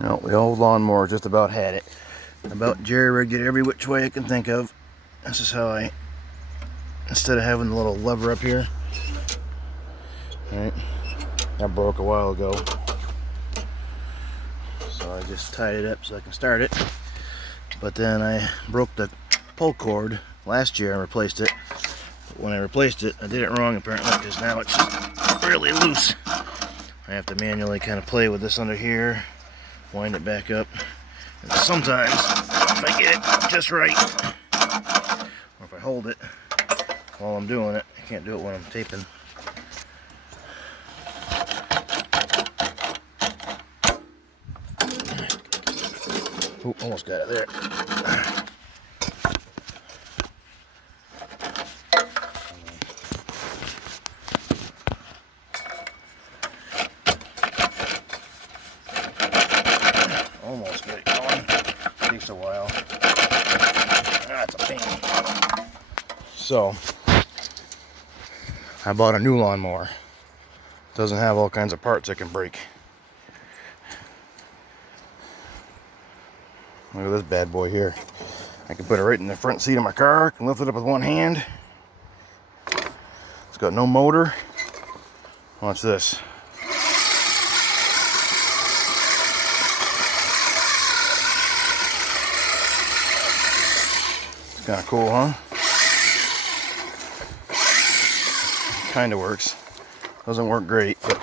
No, the old lawnmower just about had it. About jerry-rigged it every which way I can think of. This is how I, instead of having the little lever up here, right, that broke a while ago. So I just tied it up so I can start it. But then I broke the pull cord last year and replaced it. But when I replaced it, I did it wrong apparently, because now it's just really loose. I have to manually kind of play with this under here, wind it back up. And sometimes, if I get it just right, or if I hold it while I'm doing it, I can't do it when I'm taping. Ooh, almost got it there. Almost get it going. Takes a while. That's a pain. So, I bought a new lawnmower. Doesn't have all kinds of parts that can break. Look at this bad boy here. I can put it right in the front seat of my car. I can lift it up with one hand. It's got no motor. Watch this. It's kind of cool, huh? Kind of works. Doesn't work great, but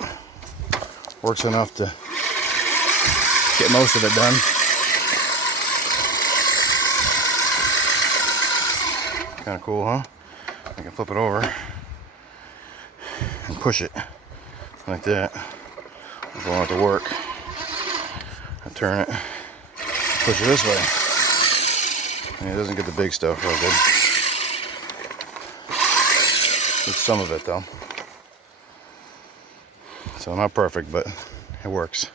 works enough to get most of it done. Kind of cool, huh? I can flip it over and push it like that. I'm going out to work. I turn it, push it this way. And it doesn't get the big stuff real good. It's some of it though. So not perfect, but it works.